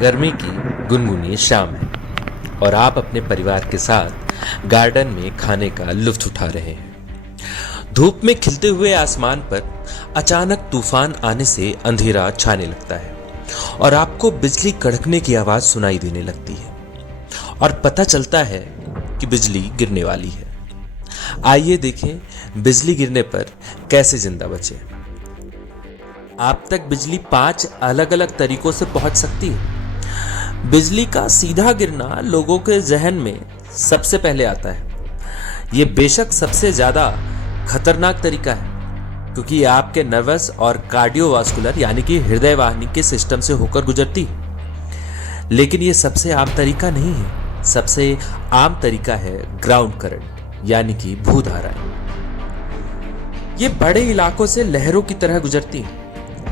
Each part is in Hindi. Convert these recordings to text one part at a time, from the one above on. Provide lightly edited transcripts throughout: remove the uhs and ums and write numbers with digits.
गर्मी की गुनगुनी शाम है और आप अपने परिवार के साथ गार्डन में खाने का लुत्फ उठा रहे हैं। धूप में खिलते हुए आसमान पर अचानक तूफान आने से अंधेरा छाने लगता है और आपको बिजली कड़कने की आवाज सुनाई देने लगती है और पता चलता है कि बिजली गिरने वाली है। आइए देखें बिजली गिरने पर कैसे जिंदा बचे। आप तक बिजली 5 अलग अलग तरीकों से पहुंच सकती है। बिजली का सीधा गिरना लोगों के जहन में सबसे पहले आता है। यह बेशक सबसे ज्यादा खतरनाक तरीका है क्योंकि आपके नर्वस और कार्डियोवास्कुलर यानी कि हृदय वाहिनी के सिस्टम से होकर गुजरती है। लेकिन यह सबसे आम तरीका नहीं है। सबसे आम तरीका है ग्राउंड करंट यानी कि भूधाराएं। ये बड़े इलाकों से लहरों की तरह गुजरती है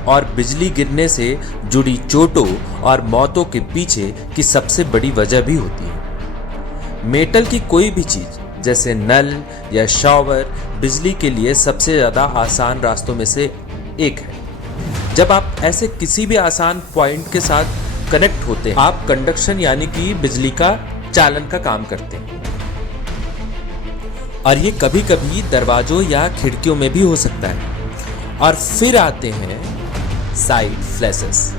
और बिजली गिरने से जुड़ी चोटों और मौतों के पीछे की सबसे बड़ी वजह भी होती है। मेटल की कोई भी चीज जैसे नल या शॉवर बिजली के लिए सबसे ज्यादा आसान रास्तों में से एक है। जब आप ऐसे किसी भी आसान पॉइंट के साथ कनेक्ट होते हैं, आप कंडक्शन यानी कि बिजली का चालन का काम करते हैं। और ये कभी कभी दरवाजों या खिड़कियों में भी हो सकता है। और फिर आते हैं साइड फ्लैशेस।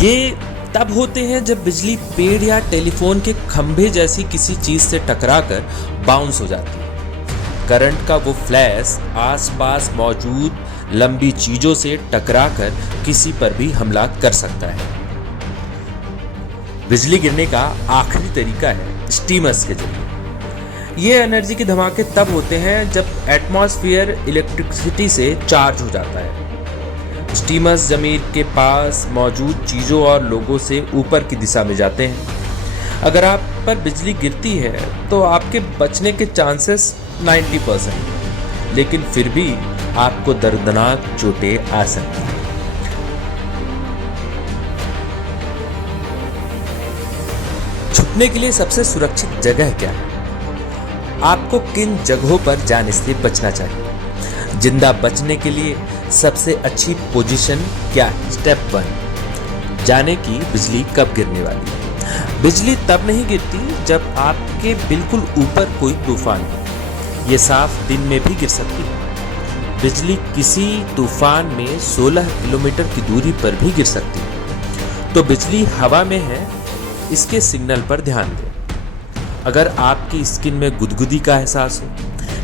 ये तब होते हैं जब बिजली पेड़ या टेलीफोन के खंभे जैसी किसी चीज से टकराकर बाउंस हो जाती है। करंट का वो फ्लैश आसपास मौजूद लंबी चीजों से टकराकर किसी पर भी हमला कर सकता है। बिजली गिरने का आखिरी तरीका है स्टीमर्स के जरिए। ये एनर्जी के धमाके तब होते हैं जब एटमॉस्फेयर इलेक्ट्रिसिटी से चार्ज हो जाता है। स्टीमर्स जमीन के पास मौजूद चीजों और लोगों से ऊपर की दिशा में जाते हैं। अगर आप पर बिजली गिरती है तो आपके बचने के चांसेस 90%, लेकिन फिर भी आपको दर्दनाक चोटें आ सकती हैं। छुपने के लिए सबसे सुरक्षित जगह क्या है? आपको किन जगहों पर जाने से बचना चाहिए? जिंदा बचने के लिए सबसे अच्छी पोजीशन क्या है? स्टेप 1, जाने की बिजली कब गिरने वाली है। बिजली तब नहीं गिरती जब आपके बिल्कुल ऊपर कोई तूफान हो। ये साफ दिन में भी गिर सकती है। बिजली किसी तूफान में 16 किलोमीटर की दूरी पर भी गिर सकती है। तो बिजली हवा में है, इसके सिग्नल पर ध्यान दें। अगर आपकी स्किन में गुदगुदी का एहसास हो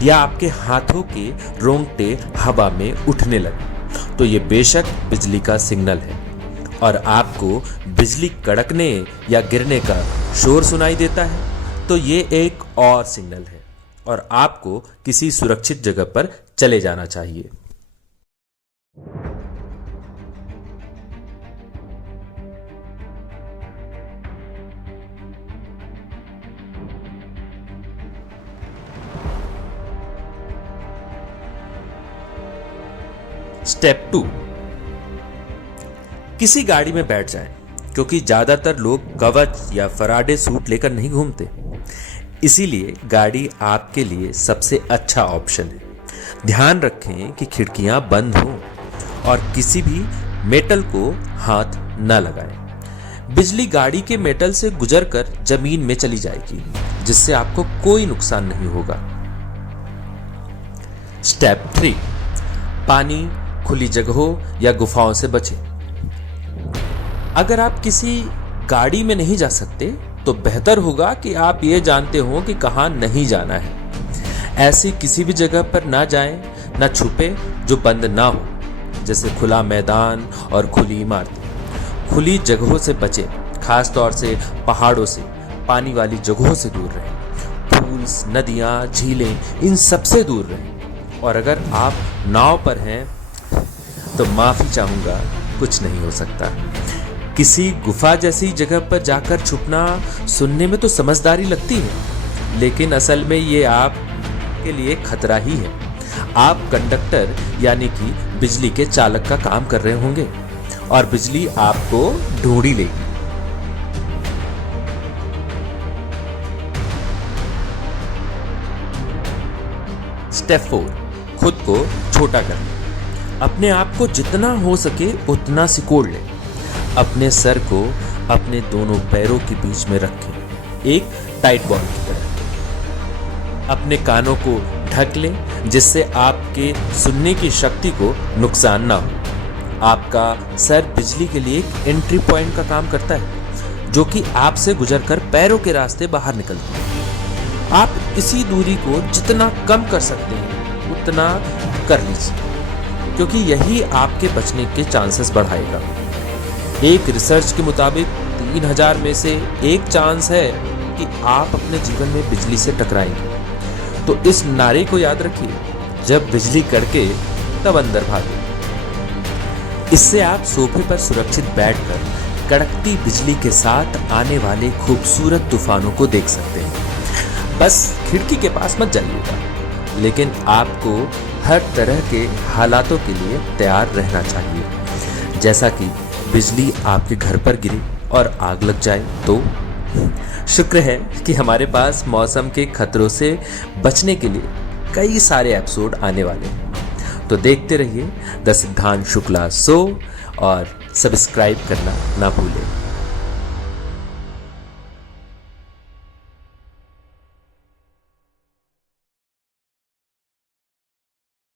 या आपके हाथों के रोंगटे हवा में उठने लगे तो ये बेशक बिजली का सिग्नल है। और आपको बिजली कड़कने या गिरने का शोर सुनाई देता है तो ये एक और सिग्नल है और आपको किसी सुरक्षित जगह पर चले जाना चाहिए। स्टेप 2, किसी गाड़ी में बैठ जाएं क्योंकि ज्यादातर लोग कवच या फराडे सूट लेकर नहीं घूमते। इसीलिए गाड़ी आपके लिए सबसे अच्छा ऑप्शन है। ध्यान रखें कि खिड़कियां बंद हों और किसी भी मेटल को हाथ न लगाएं। बिजली गाड़ी के मेटल से गुजरकर जमीन में चली जाएगी जिससे आपको कोई नुकसान नहीं होगा। स्टेप 3, पानी, खुली जगहों या गुफाओं से बचें। अगर आप किसी गाड़ी में नहीं जा सकते तो बेहतर होगा कि आप ये जानते हो कि कहां नहीं जाना है। ऐसी किसी भी जगह पर ना जाएं, ना छुपे जो बंद ना हो, जैसे खुला मैदान और खुली इमारतें। खुली जगहों से बचें, खास तौर से पहाड़ों से, पानी वाली जगहों से दूर रहें। पूल्स, नदियां, झीलें, इन सब से दूर रहें। और अगर आप नाव पर हैं तो माफी चाहूंगा, कुछ नहीं हो सकता। किसी गुफा जैसी जगह पर जाकर छुपना सुनने में तो समझदारी लगती है, लेकिन असल में ये आपके लिए खतरा ही है। आप कंडक्टर यानी कि बिजली के चालक का काम कर रहे होंगे और बिजली आपको ढूंढ ही लेगी। स्टेप 4, खुद को छोटा करना। अपने आप को जितना हो सके उतना सिकोड़ लें। अपने सर को अपने दोनों पैरों के बीच में रखें, एक टाइट बॉल की तरह। अपने कानों को ढक लें जिससे आपके सुनने की शक्ति को नुकसान ना हो। आपका सर बिजली के लिए एक एंट्री पॉइंट का काम करता है जो कि आपसे गुजरकर पैरों के रास्ते बाहर निकलता है। आप इसी दूरी को जितना कम कर सकते हैं उतना कर लीजिए, क्योंकि यही आपके बचने के चांसेस बढ़ाएगा। एक रिसर्च के मुताबिक 3000 में से एक चांस है कि आप अपने जीवन में बिजली से टकराएंगे। तो इस नारे को याद रखिए, जब बिजली कड़के तब अंदर भागो। इससे आप सोफे पर सुरक्षित बैठकर कड़कती बिजली के साथ आने वाले खूबसूरत तूफानों को देख सकते हैं। बस खिड़की के पास मत जाइएगा, लेकिन आपको हर तरह के हालातों के लिए तैयार रहना चाहिए। जैसा कि बिजली आपके घर पर गिरे और आग लग जाए तो शुक्र है कि हमारे पास मौसम के खतरों से बचने के लिए कई सारे एपिसोड आने वाले हैं। तो देखते रहिए द सिद्धांत शुक्ला शो और सब्सक्राइब करना ना भूलें।